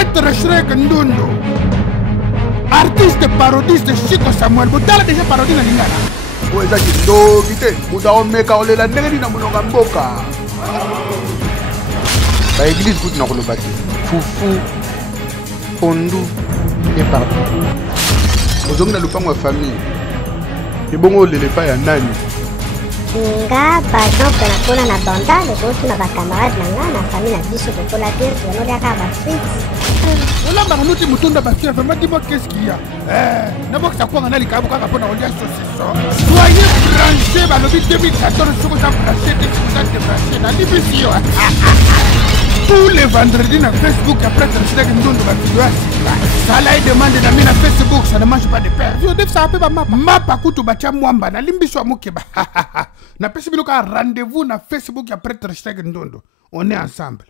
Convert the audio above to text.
Prêtre Shrek Ndondo. Artiste parodiste Chico Samuel. Botala déjà parodie na lingala. Weza kindo kite. Muda omeka olela ndenge na mulonga mboka. Ba église kuti na koloba te. Fufu. Pondu. Et pardon. Ozongi na lupango ya famille. Ebongo lelepa ya nani? Nga par exemple na kona na banda les autres na ba camarades na famille na biso to la terre to no daka ba frites. Ola ba nuti mutunda ba fier vraiment dis-moi qu'est-ce qu'il y a. Na box ça quoi na likabu kaka pona olia saucisson. Soyez branchés ba lobi 2014 soko ça branché de ça débranché na division. Tous les vendredis na Facebook après Shrek Ndondo ba vidéo ça là il demande na mina Facebook ça ne mange pas de pain. Yo def ça pa mapa kutu ba cha mwamba na limbiso amukeba. Na pesi biloka rendez-vous na Facebook après Shrek Ndondo. On est ensemble.